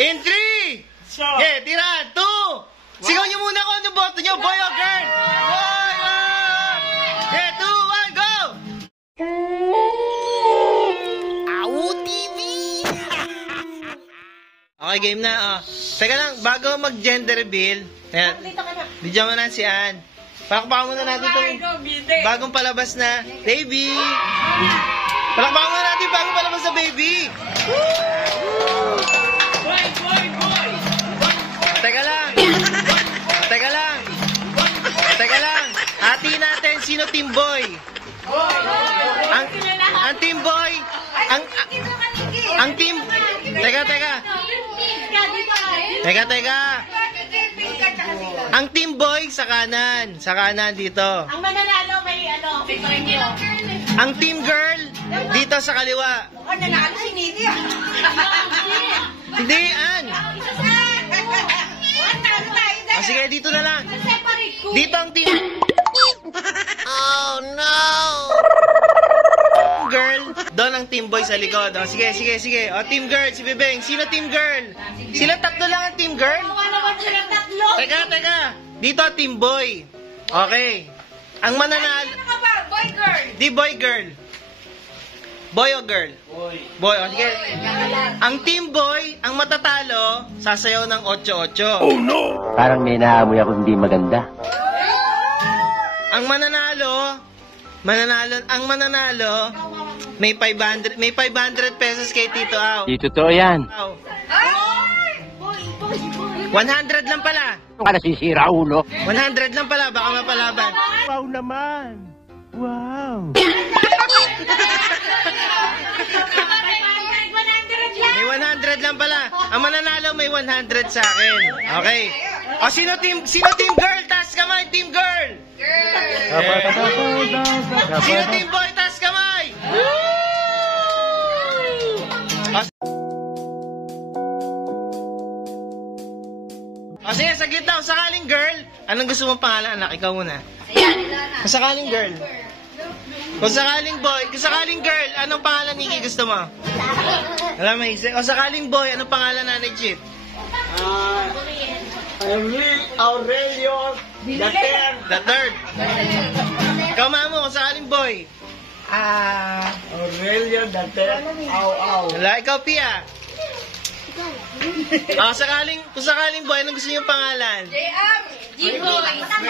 In 3! Okay, tira! 2! Sigaw nyo muna kung ano boto nyo, boy o girl! Boy! Okay, 2, 1, go! TV! Okay, game na. Teka lang, bago mag-gender reveal, bidyan mo na si Ann. Palakpakan muna natin itong bagong palabas na baby. Palakpakan muna natin bagong palabas na baby. Teka lang. Teka lang. Teka lang. Hati natin sino team boy. Ang team boy. Ang team. Teka. Ang team boy sa kanan. Sa kanan dito. Ang mananalo may premyo. Ang team girl dito sa kaliwa. Mukhang nanalo si Nini. Hindi, Ann. Sige, dito na lang. Dito ang team. Oh, no. Girl, doon ang team boy sa likod. Sige. Team girl, si Bebeng. Sino team girl? Sila tatlo lang ang team girl? Teka. Dito, team boy. Okay. Ang mananalo... Boy, girl. Di boy, girl. Boy o girl? Boy. Sige. Ang team boy, ang matatalo, sasayaw ng 8-8. Oh, no! Parang may naamoy ako hindi maganda. Ang mananalo, may 500 pesos kay Tito Au. Di totoo yan. 100 lang pala. Ano ka nasisira, ulo? 100 lang pala, baka mapalaban. Wow naman. Wow. May 100 lang pala. Ang mananalo may 100 sa akin. Okay. O, sino team girl? Taas kamay, team girl. Sino team boy? Taas kamay. O, sige, saglit daw. Sakaling girl. Anong gusto mong pangalan, anak? Ikaw muna. Kung sakaling girl. Kung sakaling boy, kung sakaling girl, anong pangalan Nikki gusto mo? Alam mo, kung sakaling boy, anong pangalan Nanay Chit? Aurelio the third. Ikaw, Mamo, kung sakaling boy? Aurelio the third. Wala, ikaw, Pia. Kung sakaling boy, anong gusto niyo pangalan?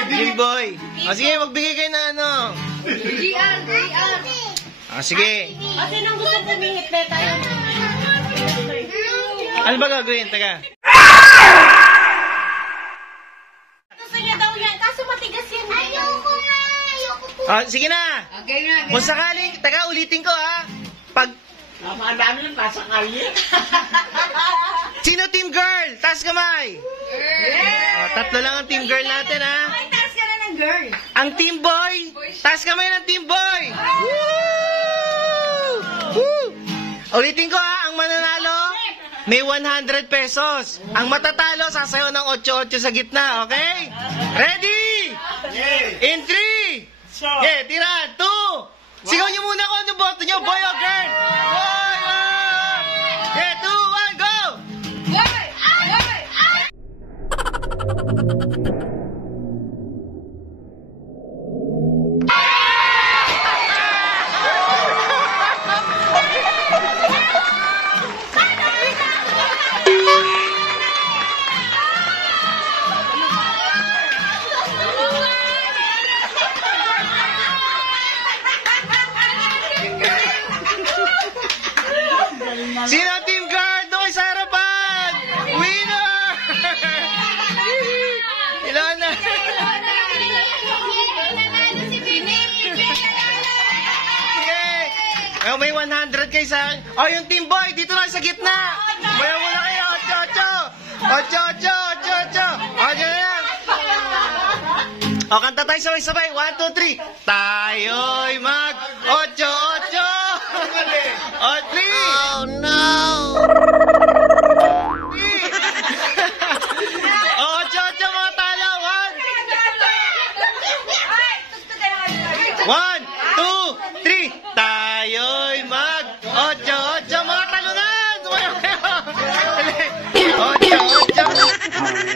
Jimboy. Sige, magbigay kayo na ano. Sige. Kasi nang gusto pumingit na tayo. Ano ba gagawin? Teka. Gusto niya daw yan. Kaso matigas yan. Ayoko po. Sige na. Kung sakaling, teka, ulitin ko ha. Napaandami ng pasakali. Sino team girl? Taas kamay. Tatlo lang ang team girl natin ha. Ay, taas ka na ng girl. Ang team boy, taas kamay ng team boy. Ulitin ko ha, ang mananalo, may 100 pesos. Ang matatalo, sasayaw ng 8-8 sa gitna, okay? Ready? In 3. Okay, tira, 2. Sigaw nyo muna kung ano boto nyo, boy o girl? Boy! Okay, 2, 1, go! Sino team guard? Doon sa harapan! Winner! Ilan na? Okay. May 100 kayo sa akin. Oh, yung team boy, dito lang sa gitna. Bayaw mo na kayo. 8-8. 8-8. O, dyan lang. O, kanta tayo sabay-sabay. 1, 2, 3. Tayo'y mag 8-8. O, 3. Oh, no. 8-8 mga talo. 1, 2, 3. Tayo'y mag 8-8 mga talunan.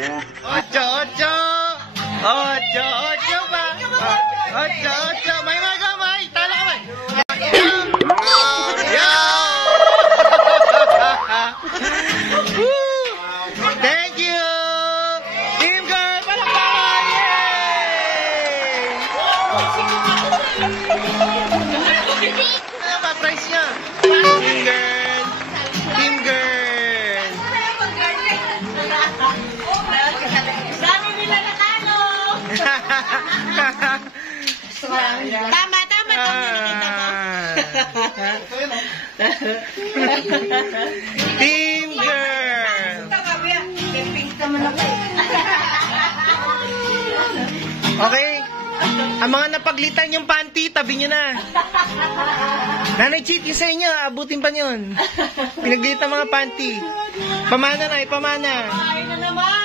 Ocho, ocho. Ocho, ocho pa. Ocho, ocho. May magamay. Talo ka ba? Thank you. Team Girl, palakpakan. Yay! Ano ba price niya? Team Girl. Team Girl. Dami nila natalo. Tama, tama. Nakikita mo. Team Girl. Okay. Ang mga napaglitan yung panty, tabi nyo na. Nanay Cheat, yung sa inyo, abutin pa yun. Pinaglitan mga panty. Pamana na, ipamana. Ay na naman.